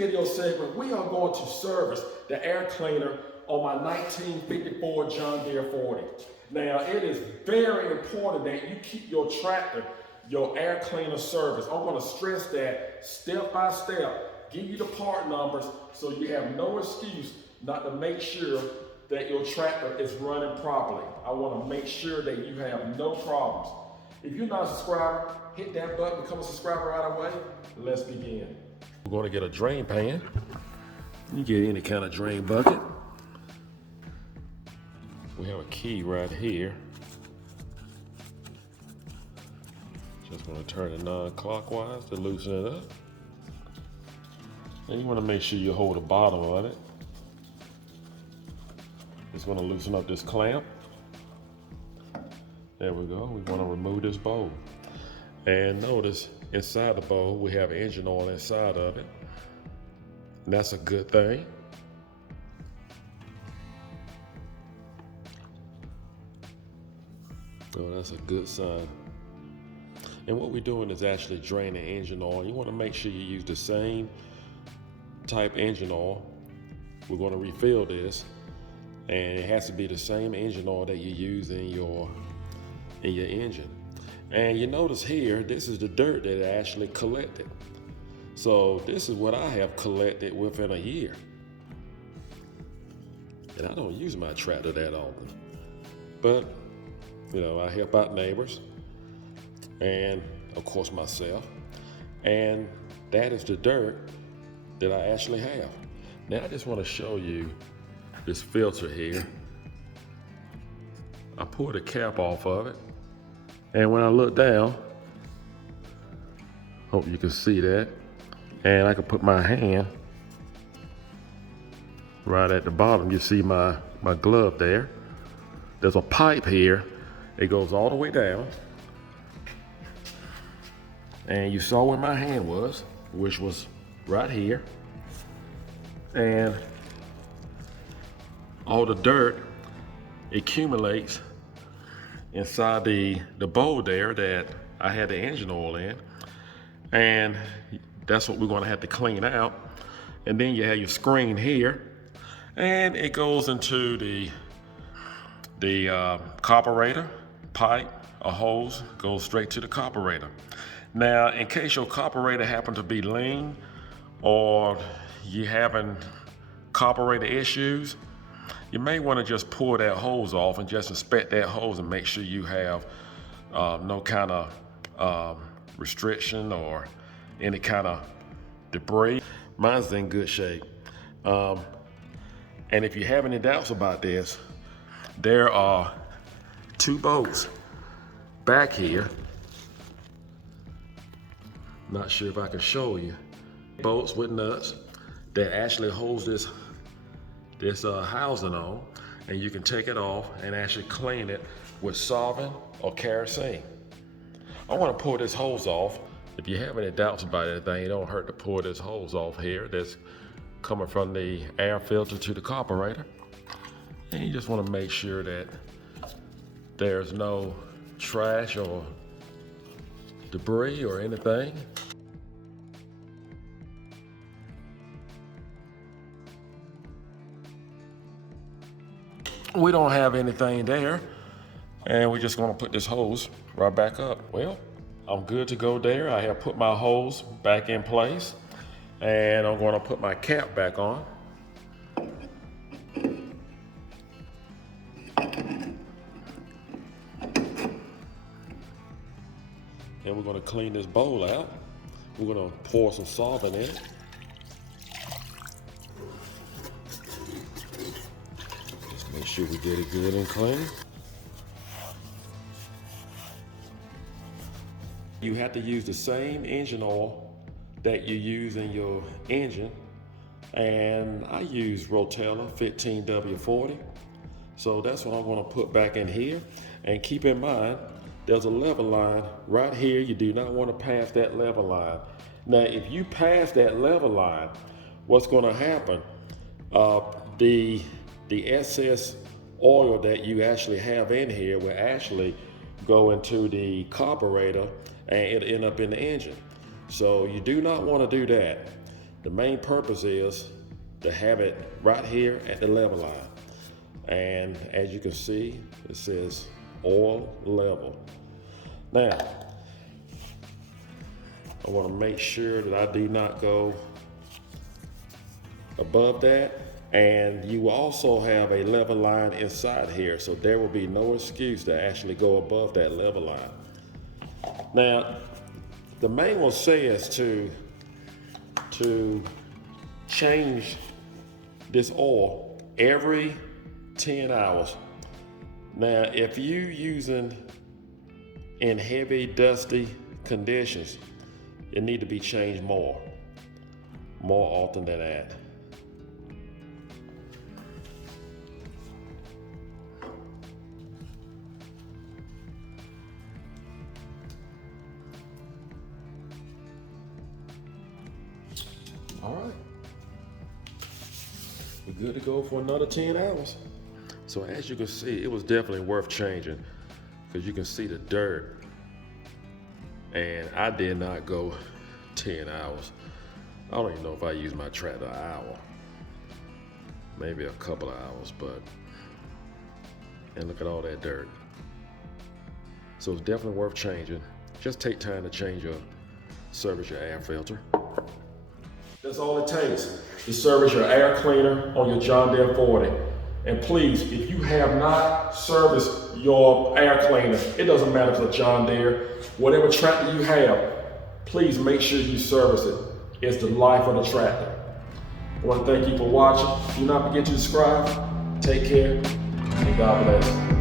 video segment, we are going to service the air cleaner on my 1954 John Deere 40. Now, it is very important that you keep your tractor, your air cleaner service. I'm going to stress that step by step, give you the part numbers so you have no excuse not to make sure that your tractor is running properly. I want to make sure that you have no problems. If you're not a subscriber, hit that button, become a subscriber right away. Let's begin. We're going to get a drain pan. You get any kind of drain bucket. We have a key right here. Just going to turn it non-clockwise to loosen it up. And you want to make sure you hold the bottom of it. Just going to loosen up this clamp. There we go. We want to remove this bowl. And notice inside the bowl we have engine oil inside of it. And that's a good thing. So that's a good sign. And what we're doing is actually draining engine oil. You want to make sure you use the same type engine oil. We're going to refill this, and it has to be the same engine oil that you use in your engine. And you notice here, this is the dirt that I actually collected. So this is what I have collected within a year. And I don't use my tractor that often. But, you know, I help out neighbors and of course myself. And that is the dirt that I actually have. Now I just want to show you this filter here. I pulled the cap off of it. And when I look down, hope you can see that. And I can put my hand right at the bottom. You see my glove there. There's a pipe here. It goes all the way down. And you saw where my hand was, which was right here. And all the dirt accumulates inside the bowl there that I had the engine oil in. And that's what we're going to have to clean out. And then you have your screen here. And it goes into the carburetor pipe. A hose goes straight to the carburetor. Now, in case your carburetor happens to be lean or you having carburetor issues, you may want to just pull that hose off and just inspect that hose and make sure you have no kind of restriction or any kind of debris. Mine's in good shape. And if you have any doubts about this, there are two bolts back here. Not sure if I can show you. Bolts with nuts that actually holds this housing on, and you can take it off and actually clean it with solvent or kerosene. I want to pull this hose off. If you have any doubts about anything, it don't hurt to pull this hose off here that's coming from the air filter to the carburetor. And you just want to make sure that there's no trash or debris or anything. We don't have anything there, and we're just going to put this hose right back up. Well, I'm good to go there. I have put my hose back in place, and I'm going to put my cap back on. And we're going to clean this bowl out. We're going to pour some solvent in it. Just make sure we get it good and clean. You have to use the same engine oil that you use in your engine. And I use Rotella 15W40. So that's what I'm going to put back in here. And keep in mind, there's a level line right here. You do not want to pass that level line. Now, if you pass that level line, what's going to happen? The excess oil that you actually have in here will actually go into the carburetor and it'll end up in the engine. So you do not want to do that. The main purpose is to have it right here at the level line. And as you can see, it says oil level. Now, I want to make sure that I do not go above that. And you also have a level line inside here, so there will be no excuse to actually go above that level line. Now, the main one says to change this oil every 10 hours. Now, if you're using in heavy, dusty conditions, it need to be changed more often than that. All right, we're good to go for another 10 hours. So as you can see, it was definitely worth changing because you can see the dirt. And I did not go 10 hours. I don't even know if I used my tractor an hour, maybe a couple of hours, and look at all that dirt. So it's definitely worth changing. Just take time to change your, service your air filter. That's all it takes to service your air cleaner on your John Deere 40. And please, if you have not serviced your air cleaner, it doesn't matter if it's a John Deere, whatever tractor you have, please make sure you service it. It's the life of the tractor. I want to thank you for watching. Do not forget to subscribe. Take care, and God bless.